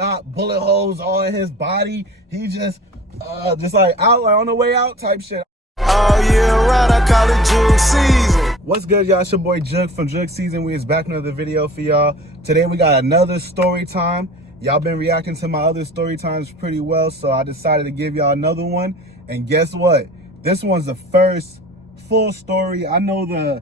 Got bullet holes all in his body. He just like out, like on the way out type shit. All year round, I call it Jug season. What's good, y'all? It's your boy Jug from Jug Season. We is back with another video for y'all. Today we got another story time. Y'all been reacting to my other story times pretty well, so I decided to give y'all another one. And guess what? This one's the first full story. I know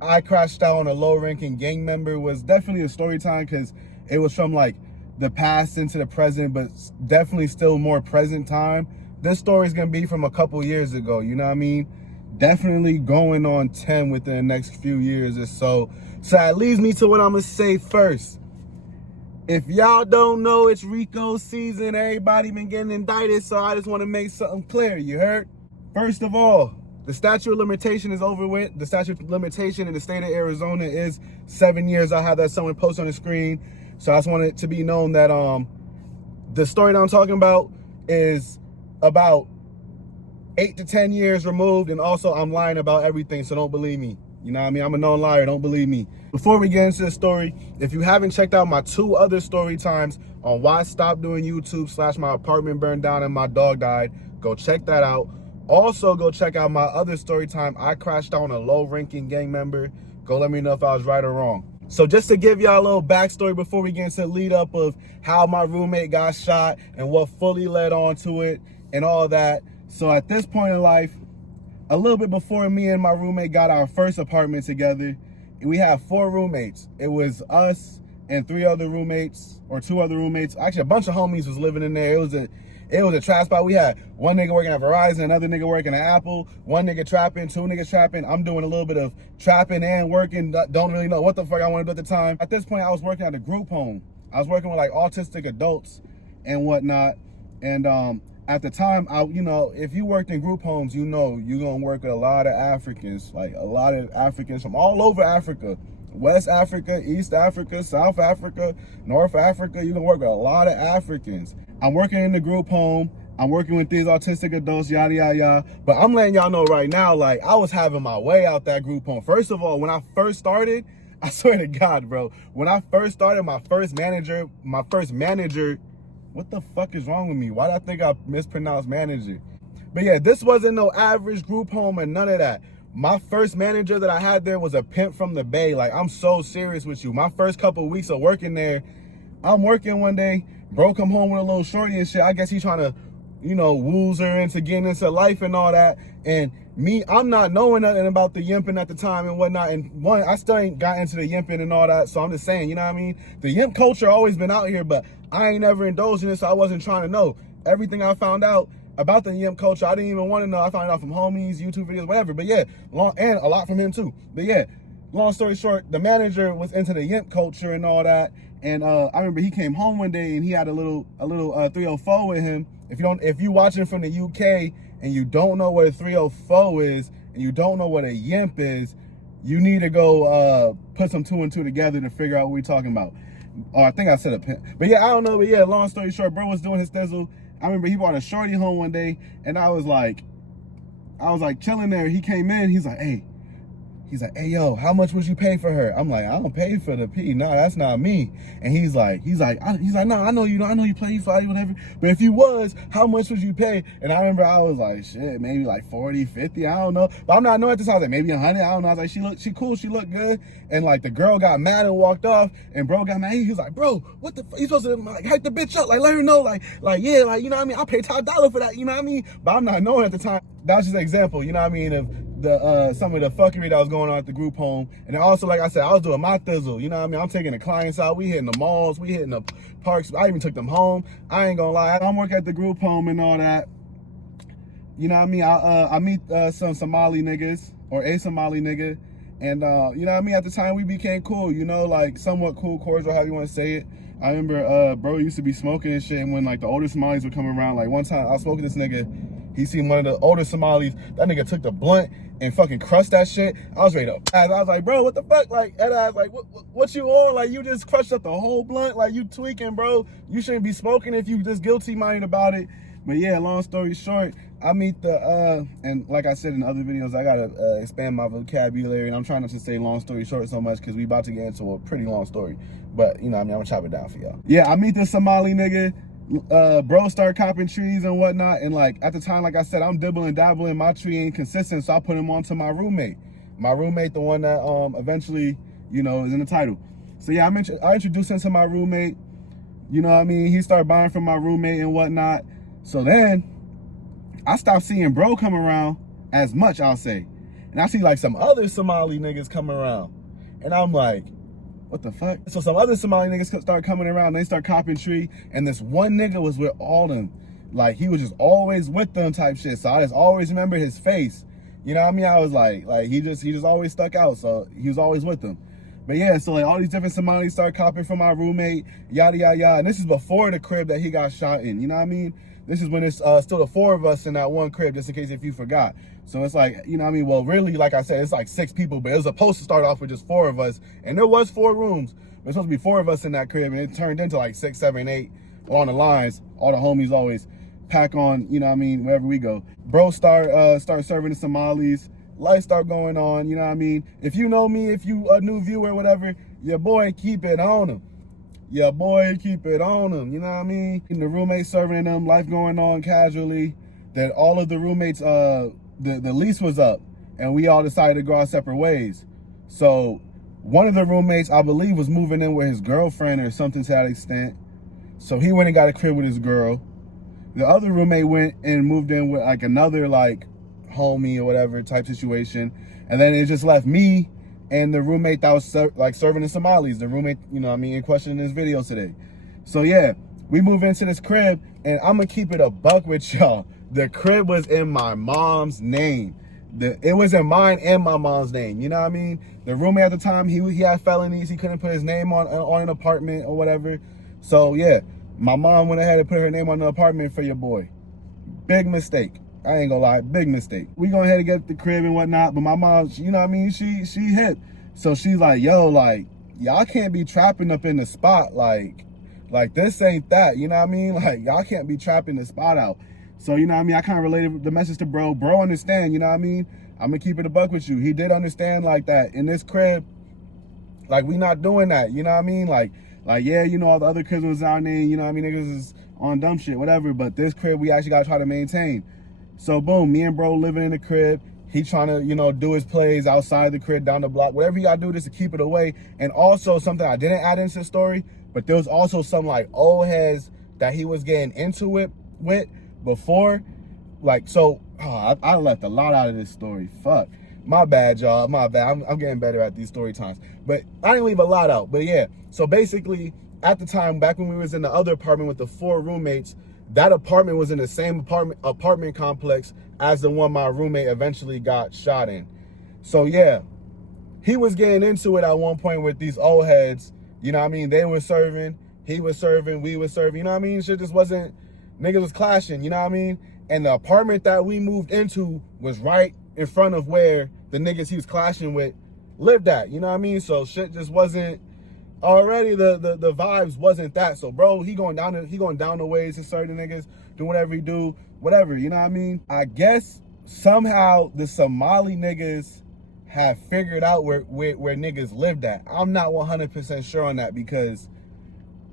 I crashed out on a low-ranking gang member was definitely a story time because it was from like the past into the present, but definitely still more present time. This story is gonna be from a couple years ago, you know what I mean? Definitely going on 10 within the next few years or so. So that leads me to what I'm gonna say first. If y'all don't know, it's Rico season. Everybody been getting indicted, so I just want to make something clear, you heard? First of all, the statute of limitation is over with. The statute of limitation in the state of Arizona is 7 years. I'll have that someone post on the screen. So I just want it to be known that the story that I'm talking about is about 8 to 10 years removed, and also I'm lying about everything, so don't believe me. You know what I mean? I'm a known liar, don't believe me. Before we get into the story, if you haven't checked out my 2 other story times on why I stopped doing YouTube / my apartment burned down and my dog died, go check that out. Also, go check out my other story time, I crashed out on a low-ranking gang member. Go let me know if I was right or wrong. So just to give y'all a little backstory before we get into the lead up of how my roommate got shot and what fully led on to it and all that. So at this point in life, a little bit before me and my roommate got our first apartment together, we had 4 roommates. It was us and 3 other roommates, or 2 other roommates. Actually, a bunch of homies was living in there. It was a trap spot. We had one nigga working at Verizon, another nigga working at Apple, one nigga trapping, 2 niggas trapping. I'm doing a little bit of trapping and working. Don't really know what the fuck I wanted to do at the time. At this point, I was working at a group home. I was working with like autistic adults and whatnot. And at the time, if you worked in group homes, you know you're gonna work with a lot of Africans, like a lot of Africans from all over Africa. West Africa, East Africa, South Africa, North Africa. You're gonna work with a lot of Africans. I'm working in the group home. I'm working with these autistic adults, yada, yada, yada. But I'm letting y'all know right now, like, I was having my way out that group home. First of all, when I first started, I swear to God, bro, when I first started, my first manager, what the fuck is wrong with me? Why did I think I mispronounced manager? But yeah, this wasn't no average group home and none of that. My first manager that I had there was a pimp from the Bay. Like, I'm so serious with you. My first couple of weeks of working there, I'm working one day, bro come home with a little shorty and shit. I guess he's trying to, woos her into getting into life and all that. And me, I'm not knowing nothing about the yimping at the time and whatnot. And I still ain't got into the yimping and all that. So I'm just saying, you know what I mean? The yimp culture always been out here, but I ain't never indulged in it, so I wasn't trying to know. Everything I found out about the yimp culture, I didn't even want to know. I found out from homies, YouTube videos, whatever. But yeah, and a lot from him too. But yeah, long story short, the manager was into the yimp culture and all that. And I remember he came home one day and he had a little 304 with him. If you watching from the UK and you don't know what a 304 is and you don't know what a yimp is, you need to go put some 2 and 2 together to figure out what we're talking about. Oh, I think I said a pimp. But yeah, I don't know. But yeah, long story short, bro was doing his thizzle. I remember he brought a shorty home one day, and I was like chilling there. He came in, he's like, hey, yo, how much would you pay for her? I'm like, I don't pay for the P. No, that's not me. And he's like, no, I know you play fight, whatever. But if you was, how much would you pay? And I remember I was like, shit, maybe like 40, 50, I don't know. But I'm not knowing at this time. I was like, maybe 100, I don't know. I was like, she cool, she looked good. And like the girl got mad and walked off, and bro got mad. He was like, bro, what the fuck? You supposed to like hype the bitch up, like let her know, like yeah, like, you know what I mean? I'll pay top dollar for that, you know what I mean? But I'm not knowing at the time. That was just an example, you know what I mean, of some of the fuckery that was going on at the group home. And then also, like I said, I was doing my thizzle, you know what I mean? I'm taking the clients out, we hitting the malls, we hitting the parks, I even took them home. I ain't gonna lie, I'm working at the group home and all that. You know what I mean? I meet some Somali niggas, or a Somali nigga, and you know what I mean? At the time, we became cool, like somewhat cool, cordial, however you want to say it. I remember bro used to be smoking and shit, and when like the older Somalis would come around, like one time I was smoking this nigga, he seen one of the older Somalis, that nigga took the blunt and fucking crushed that shit. I was ready to, I was like, bro, what the fuck? Like, and I was like, what you on? Like, you just crushed up the whole blunt? Like, you tweaking, bro. You shouldn't be smoking if you just guilty-minded about it. But yeah, long story short, I meet the and like I said in other videos, I gotta expand my vocabulary, and I'm trying not to say long story short so much because we about to get into a pretty long story. But you know, I'm gonna chop it down for y'all. Yeah, I meet the Somali nigga. Bro start copping trees and whatnot, and like at the time, like I said, I'm dibbling dabbling. My tree ain't consistent, so I put him on to my roommate. My roommate, the one that eventually, you know, is in the title. So yeah, I introduced him to my roommate. You know what I mean? He started buying from my roommate and whatnot. So then I stopped seeing bro come around as much, I'll say. And I see like some other Somali niggas come around. And I'm like, what the fuck? So some other Somali niggas start coming around. They start copping tree. And this one nigga was with all them. Like he was just always with them type shit. So I just always remember his face. You know what I mean? I was like he just always stuck out. So he was always with them. But yeah, so like all these different Somalis start copping from my roommate, yada, yada, yada. And this is before the crib that he got shot in. You know what I mean? This is when it's still the 4 of us in that one crib, just in case if you forgot. So it's like, you know what I mean? Well, really, like I said, it's like 6 people, but it was supposed to start off with just 4 of us. And there was 4 rooms. It was supposed to be 4 of us in that crib, and it turned into like 6, 7, 8 along the lines. All the homies always pack on, you know what I mean, wherever we go. Bro start serving the Somalis. Life start going on, you know what I mean? If you know me, if you a new viewer, whatever, your boy keep it on him. Your boy keep it on him, you know what I mean? And the roommates serving them, life going on casually. Then all of the roommates, the lease was up, and we all decided to go our separate ways. So one of the roommates, I believe, was moving in with his girlfriend or something to that extent. So he went and got a crib with his girl. The other roommate went and moved in with like another like homie or whatever type situation. And then it just left me and the roommate that was serving the Somalis, the roommate, you know what I mean, in question in this video today. So yeah, we move into this crib, and I'm gonna keep it a buck with y'all. The crib was in my mom's name. It was in mine and my mom's name, you know what I mean? The roommate at the time, he had felonies. He couldn't put his name on an apartment or whatever. So yeah, my mom went ahead and put her name on the apartment for your boy. Big mistake. I ain't gonna lie, big mistake. We go ahead and get the crib and whatnot, but my mom, you know what I mean, she hip. So she's like, yo, like, y'all can't be trapping up in the spot, like this ain't that, you know what I mean? Like, y'all can't be trapping the spot out. So, you know what I mean, I kind of related the message to bro. Bro understand, you know what I mean? I'm gonna keep it a buck with you. He did understand like that. In this crib, like, we not doing that, you know what I mean? Like, yeah, you know, all the other cribs was out there, you know what I mean? Niggas is on dumb shit, whatever, but this crib, we actually gotta try to maintain. So boom, me and bro living in the crib. He trying to, you know, do his plays outside the crib, down the block, whatever you gotta do just to keep it away. And also something I didn't add into the story, but there was also some like old heads that he was getting into it with before. Like, so I left a lot out of this story. Fuck. My bad, y'all. My bad. I'm getting better at these story times. But I didn't leave a lot out. But yeah, so basically at the time, back when we was in the other apartment with the 4 roommates, that apartment was in the same apartment complex as the one my roommate eventually got shot in. So yeah, he was getting into it at one point with these old heads. You know what I mean? They were serving, he was serving, we were serving. You know what I mean? Shit just wasn't, niggas was clashing, you know what I mean? And the apartment that we moved into was right in front of where the niggas he was clashing with lived at. You know what I mean? So shit just wasn't, already the vibes wasn't that. So bro, he going down the ways to certain niggas, do whatever he do, whatever, you know what I mean? I guess somehow the Somali niggas have figured out where niggas lived at. I'm not 100% sure on that, because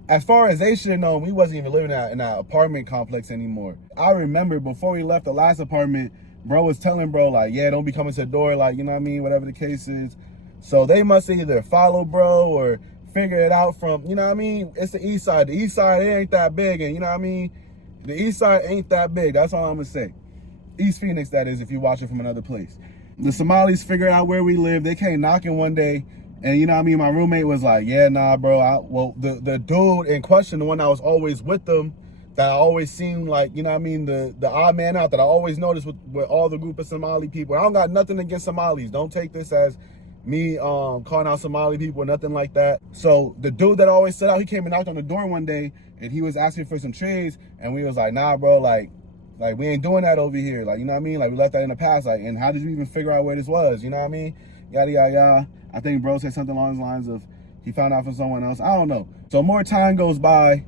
as far as they should have known, we wasn't even living in that apartment complex anymore. I remember before we left the last apartment, bro was telling bro like, yeah, don't be coming to the door, like, you know what I mean, whatever the case is. So they must either follow bro or figure it out from, you know what I mean? It's the east side. The east side, it ain't that big, and you know what I mean? The east side ain't that big. That's all I'm gonna say. East Phoenix, that is, if you're watching from another place. The Somalis figured out where we live. They came knocking one day, and you know what I mean? My roommate was like, yeah, nah, bro. Well, the dude in question, the one that was always with them, that I always seemed like, you know what I mean, the odd man out that I always noticed with all the group of Somali people. I don't got nothing against Somalis. Don't take this as me calling out Somali people or nothing like that. So the dude that always set out, he came and knocked on the door one day, and he was asking for some trees, and we was like, nah, bro, like we ain't doing that over here. Like, you know what I mean? Like, we left that in the past. Like, and how did you even figure out where this was? You know what I mean? Yada, yada, yada. I think bro said something along the lines of he found out from someone else. I don't know. So more time goes by.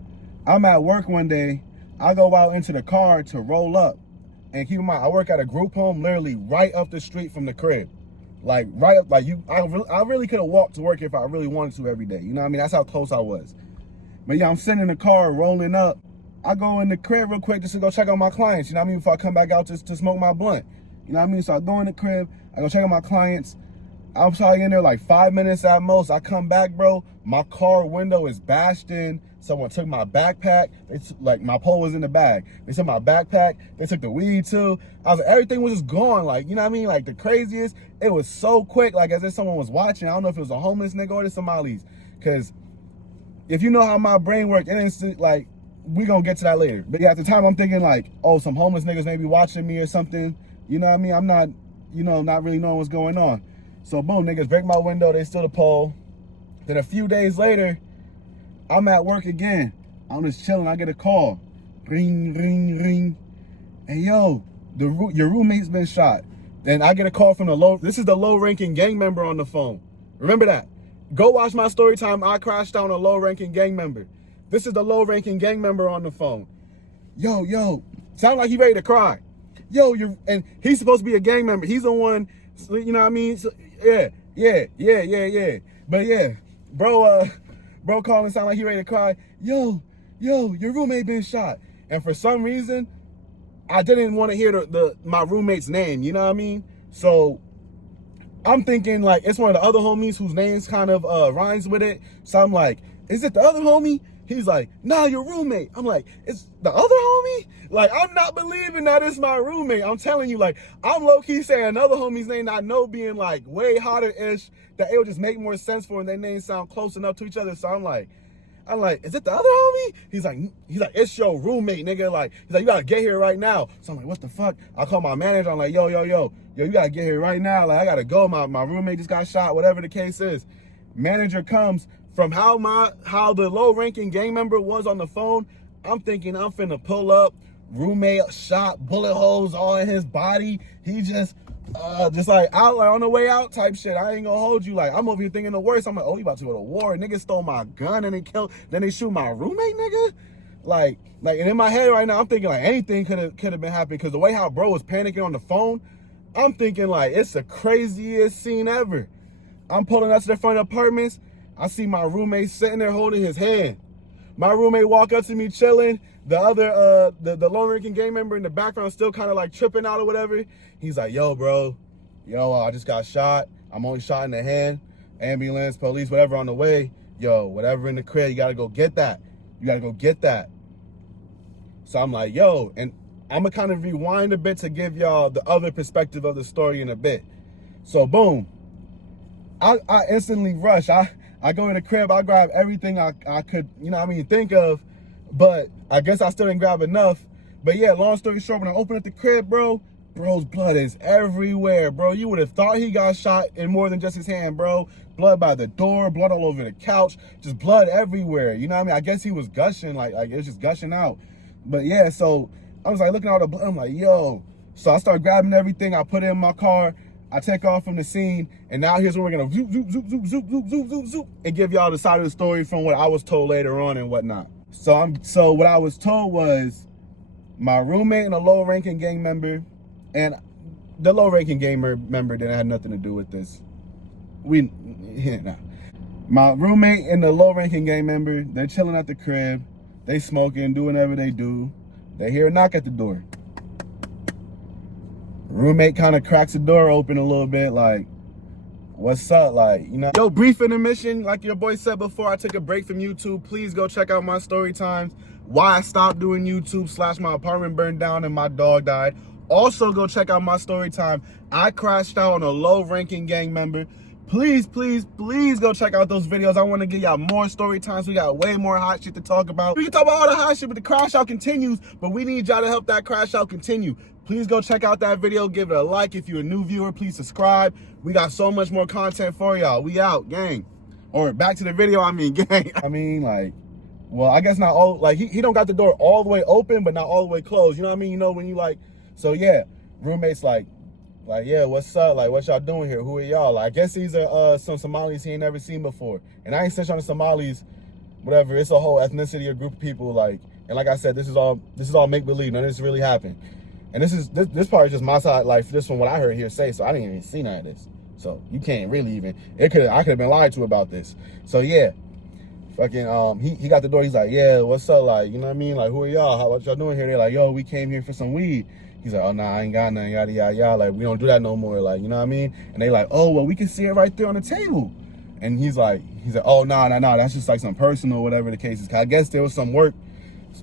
I'm at work one day. I go out into the car to roll up. And keep in mind, I work at a group home literally right up the street from the crib. Like, right up, like, I really could have walked to work if I really wanted to every day. You know what I mean? That's how close I was. But yeah, I'm sitting in the car rolling up. I go in the crib real quick just to go check on my clients. You know what I mean? Before I come back out to smoke my blunt. You know what I mean? So I go in the crib. I go check on my clients. I'm probably in there like 5 minutes at most. I come back, bro. My car window is bashed in. Someone took my backpack. It's like my pole was in the bag. They took my backpack. They took the weed too. I was like, everything was just gone. Like, you know what I mean? Like the craziest. It was so quick. Like as if someone was watching. I don't know if it was a homeless nigga or the Somalis. Cause if you know how my brain works, it instant like we gonna get to that later. But yeah, at the time I'm thinking like, oh, some homeless niggas may be watching me or something. You know what I mean? I'm not, you know, not really knowing what's going on. So boom, niggas break my window, they steal the pole. Then a few days later, I'm at work again. I'm just chilling, I get a call. Ring, ring, ring. Hey yo, your roommate's been shot. Then I get a call from this is the low-ranking gang member on the phone. Remember that. Go watch my story time. I crashed out on a low-ranking gang member. This is the low-ranking gang member on the phone. Yo, sound like he ready to cry. Yo, and he's supposed to be a gang member. He's the one, you know what I mean? So, yeah. But yeah, bro calling sound like he ready to cry. Yo, your roommate been shot. And for some reason, I didn't want to hear my roommate's name, you know what I mean? So I'm thinking like it's one of the other homies whose names kind of rhymes with it. So I'm like, is it the other homie? He's like, nah, your roommate. I'm like, it's the other homie? Like, I'm not believing that it's my roommate. I'm telling you, like, I'm low-key saying another homie's name I know being, like, way hotter-ish, that it would just make more sense for when their names sound close enough to each other. So I'm like, is it the other homie? He's like, it's your roommate, nigga. Like, he's like, you gotta get here right now. So I'm like, what the fuck? I call my manager. I'm like, yo, you gotta get here right now. Like, I gotta go. My roommate just got shot, whatever the case is. Manager comes. From how the low-ranking gang member was on the phone, I'm thinking I'm finna pull up, roommate shot, bullet holes all in his body. He just like out, like on the way out type shit. I ain't gonna hold you. Like I'm over here thinking the worst. I'm like, oh, he about to go to war. Niggas stole my gun and then they shoot my roommate, nigga. Like, and in my head right now, I'm thinking like anything could have been happening because the way how bro was panicking on the phone, I'm thinking like it's the craziest scene ever. I'm pulling up to the front of the apartments. I see my roommate sitting there holding his hand. My roommate walk up to me chilling. The other, the low-ranking gang member in the background still kind of like tripping out or whatever. He's like, yo, bro, I just got shot. I'm only shot in the hand. Ambulance, police, whatever on the way. Yo, whatever in the crib, you gotta go get that. So I'm like, yo, and I'm gonna kind of rewind a bit to give y'all the other perspective of the story in a bit. So boom, I instantly rush. I go in the crib, I grab everything I could, you know what I mean, think of, but I guess I still didn't grab enough. But yeah, long story short, when I open up the crib, bro's blood is everywhere, bro. You would have thought he got shot in more than just his hand, bro. Blood by the door, blood all over the couch, just blood everywhere. You know what I mean? I guess he was gushing, like it was just gushing out. But yeah, so I was like looking at all the blood, I'm like, yo. So I start grabbing everything, I put it in my car. I take off from the scene, and now here's where we're gonna zoop, and give y'all the side of the story from what I was told later on and whatnot. So what I was told was my roommate and a low-ranking gang member, and the low-ranking gang member didn't have nothing to do with this. My roommate and the low-ranking gang member, they're chilling at the crib, they smoking, doing whatever they do. They hear a knock at the door. Roommate kind of cracks the door open a little bit, like, what's up? Like, you know, yo, brief intermission. Like your boy said before, I took a break from YouTube. Please go check out my story times. Why I stopped doing YouTube / my apartment burned down and my dog died. Also, go check out my story time. I crashed out on a low-ranking gang member. Please go check out those videos. I want to give y'all more story times. We got way more hot shit to talk about. We can talk about all the hot shit, but the crash out continues. But we need y'all to help that crash out continue. Please go check out that video. Give it a like. If you're a new viewer, please subscribe. We got so much more content for y'all. We out, gang. Or back to the video, I mean, gang. I mean, like, well, I guess not all, like, he don't got the door all the way open, but not all the way closed. You know what I mean? You know, when you like, so yeah, roommates like, yeah, what's up? Like, what y'all doing here? Who are y'all? Like, I guess these are some Somalis he ain't never seen before. And I ain't snitch on the Somalis, whatever. It's a whole ethnicity or group of people. Like, And like I said, this is all make believe. None of this really happened. And this part is just my side, like this one what I heard here say. So I didn't even see none of this. So you can't really even. I could have been lied to about this. So yeah, fucking he got the door. He's like, yeah, what's up? Like, you know what I mean? Like, who are y'all? What y'all doing here? They're like, yo, we came here for some weed. He's like, oh, nah, I ain't got nothing, yada, yada, yada. Like, we don't do that no more. Like, you know what I mean? And they like, oh, well, we can see it right there on the table. And he's like, oh, nah, that's just like some personal, whatever the case is. 'Cause I guess there was some work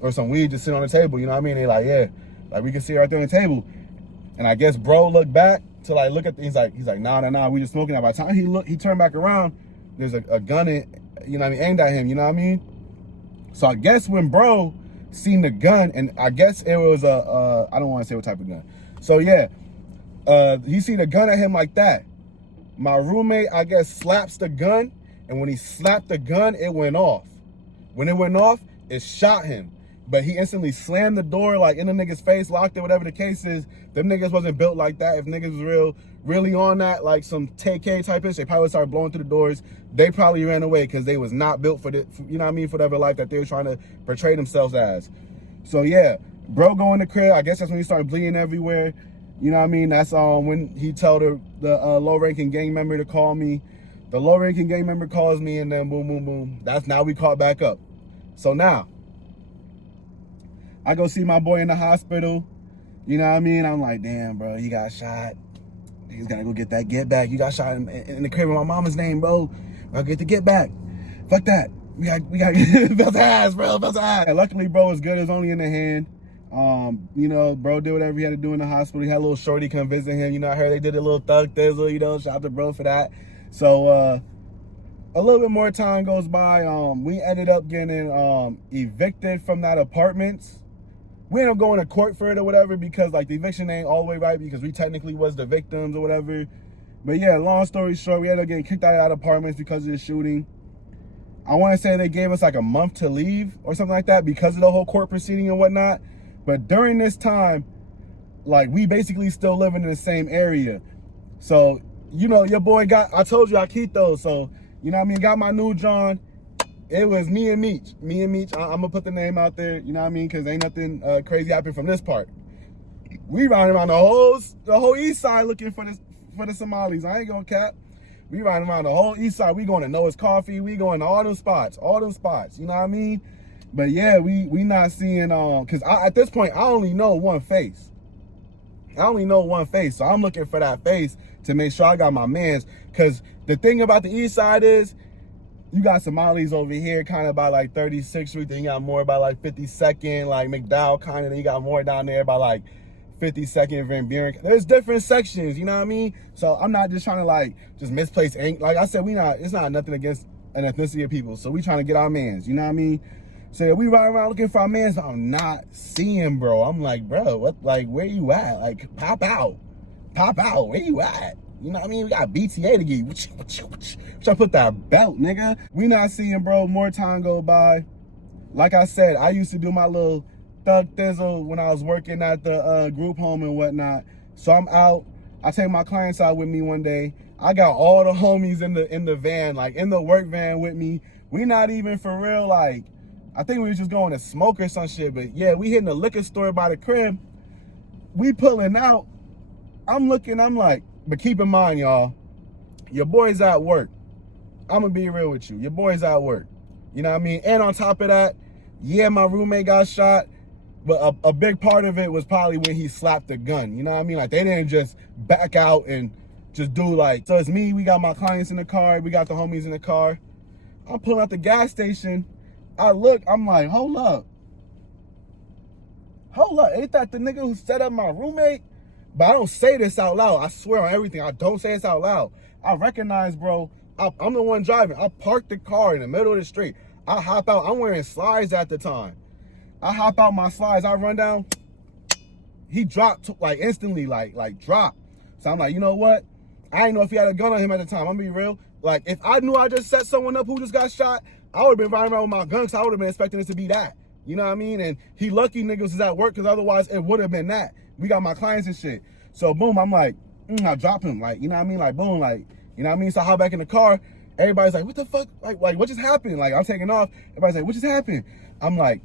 or some weed just sitting on the table. You know what I mean? They like, yeah, like we can see it right there on the table. And I guess bro looked back to like look at. He's like, nah, we just smoking. By the time he turned back around, there's a gun you know what I mean, aimed at him. You know what I mean? So I guess when bro seen the gun, and I guess it was I don't want to say what type of gun. So yeah, he seen a gun at him like that. My roommate, I guess, slaps the gun, and when he slapped the gun, it went off. When it went off, it shot him. But he instantly slammed the door like in the nigga's face, locked it, whatever the case is. Them niggas wasn't built like that. If niggas was really on that, like some TK type of shit, they probably would start blowing through the doors. They probably ran away because they was not built for the, you know what I mean, for whatever life that they were trying to portray themselves as. So yeah, bro go in the crib. I guess that's when he started bleeding everywhere. You know what I mean? That's when he told the low-ranking gang member to call me. The low-ranking gang member calls me, and then boom, boom, boom. That's now we caught back up. So now, I go see my boy in the hospital. You know what I mean? I'm like, damn, bro, he got shot. He's gotta go get that get back. You got shot in the crib with my mama's name, bro. I'll get the get back. Fuck that. We got belt ass, bro. Belt ass. And luckily, bro was good. It was only in the hand. You know, bro did whatever he had to do in the hospital. He had a little shorty come visit him. You know, I heard they did a little thug thizzle, you know, shout out to bro for that. So a little bit more time goes by. We ended up getting evicted from that apartment. We ended up going to court for it or whatever because like the eviction ain't all the way right because we technically was the victims or whatever. But yeah, long story short, we ended up getting kicked out of apartments because of the shooting. I want to say they gave us like a month to leave or something like that because of the whole court proceeding and whatnot. But during this time, like we basically still living in the same area. So, you know, your boy I told you I keep those. So, you know what I mean? Got my new John. It was me and Meech. I'm going to put the name out there, you know what I mean? Because ain't nothing crazy happened from this part. We riding around the whole east side looking for the Somalis. I ain't going to cap. We riding around the whole east side. We going to Noah's Coffee. We going to all them spots. You know what I mean? But yeah, we not seeing, because at this point, I only know one face. So I'm looking for that face to make sure I got my mans. Because the thing about the east side is, you got Somalis over here kind of by like 36th Street. Then you got more by like 52nd, like McDowell kind of. Then you got more down there by like 52nd, Van Buren. There's different sections, you know what I mean? So I'm not just trying to like just misplace ink. Like I said, it's not nothing against an ethnicity of people. So we trying to get our mans, you know what I mean? So we ride around looking for our mans. I'm not seeing, bro. I'm like, bro, what? Like, where you at? Like, pop out. Where you at? You know what I mean? We got BTA to get. Trying to put that belt, nigga. We not seeing, bro. More time go by. Like I said, I used to do my little thug thizzle when I was working at the group home and whatnot. So I'm out. I take my clients out with me one day. I got all the homies in the van, like in the work van with me. We not even for real, like, I think we was just going to smoke or some shit. But yeah, we hitting the liquor store by the crib. We pulling out. I'm looking, I'm like, but keep in mind, y'all, your boy's at work. I'm going to be real with you. Your boy's at work. You know what I mean? And on top of that, yeah, my roommate got shot. But a big part of it was probably when he slapped the gun. You know what I mean? Like, they didn't just back out and just do like, so it's me, we got my clients in the car, we got the homies in the car. I'm pulling out the gas station. I look, I'm like, hold up. Ain't that the nigga who set up my roommate? But I don't say this out loud. I swear on everything. I don't say this out loud. I recognize, bro, I'm the one driving. I parked the car in the middle of the street. I hop out. I'm wearing slides at the time. I hop out my slides. I run down. He dropped like instantly, like drop. So I'm like, you know what? I didn't know if he had a gun on him at the time. I'm gonna be real. Like, if I knew I just set someone up who just got shot, I would have been riding around with my gun because I would have been expecting it to be that. You know what I mean? And he lucky niggas is at work because otherwise it would have been that. We got my clients and shit. So boom, I'm like, I drop him. Like, you know what I mean? Like, boom, like, you know what I mean? So I hop back in the car. Everybody's like, what the fuck? Like what just happened? Like, I'm taking off. Everybody's like, what just happened? I'm like,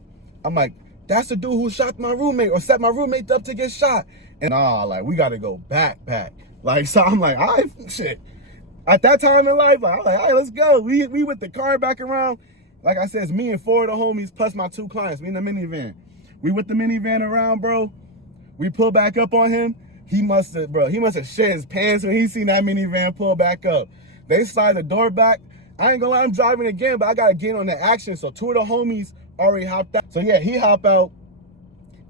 that's the dude who shot my roommate or set my roommate up to get shot. And like, we got to go back. Like, so I'm like, all right, shit. At that time in life, like, all right, let's go. We with the car back around. Like I said, it's me and 4 of the homies plus my 2 clients. We in the minivan. We with the minivan around, bro. We pull back up on him. He must have shit his pants when he seen that minivan pull back up. They slide the door back. I ain't gonna lie, I'm driving again, but I gotta get on the action. So 2 of the homies already hopped out. So yeah, he hop out.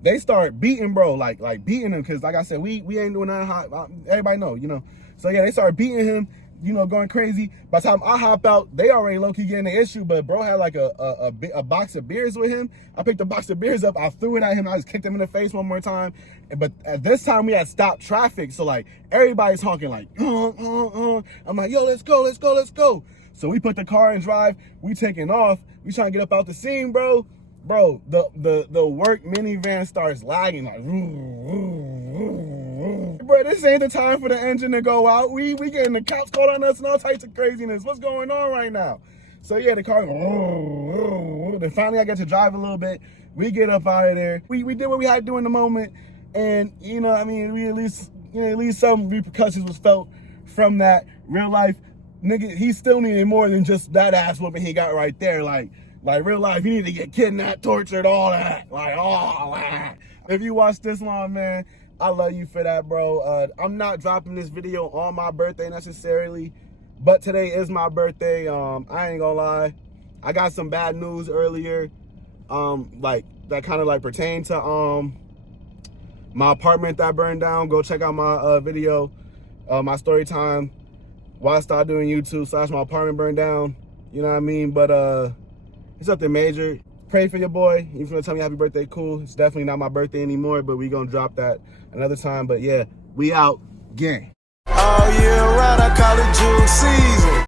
They start beating, bro, like beating him, cause like I said, we ain't doing nothing hot. Everybody know, you know. So yeah, they start beating him, you know, going crazy. By the time I hop out, they already low-key getting the issue, but bro had like a box of beers with him. I picked a box of beers up, I threw it at him, I just kicked him in the face one more time. But at this time we had stopped traffic, so like everybody's honking like, I'm like, yo, let's go. So we put the car in drive, we taking off, we trying to get up out the scene, bro. Bro, the work minivan starts lagging like, bro, this ain't the time for the engine to go out. We getting the cops called on us and all types of craziness. What's going on right now? So yeah, the car, then finally I get to drive a little bit. We get up out of there. We did what we had to do in the moment. And you know, I mean, we at least some repercussions was felt from that. Real life, nigga, he still needed more than just that ass whooping he got right there. Like real life, you need to get kidnapped, tortured, all that. Like, all that. If you watch this long, man, I love you for that, bro. I'm not dropping this video on my birthday necessarily, but today is my birthday. I ain't gonna lie. I got some bad news earlier, like that kind of like pertain to my apartment that burned down. Go check out my video, my story time. Why I started doing YouTube / my apartment burned down. You know what I mean? But it's nothing major. Pray for your boy. If you want to tell me happy birthday, cool. It's definitely not my birthday anymore, but we gonna drop that another time. But yeah, we out. Gang. All year round, I call it June season.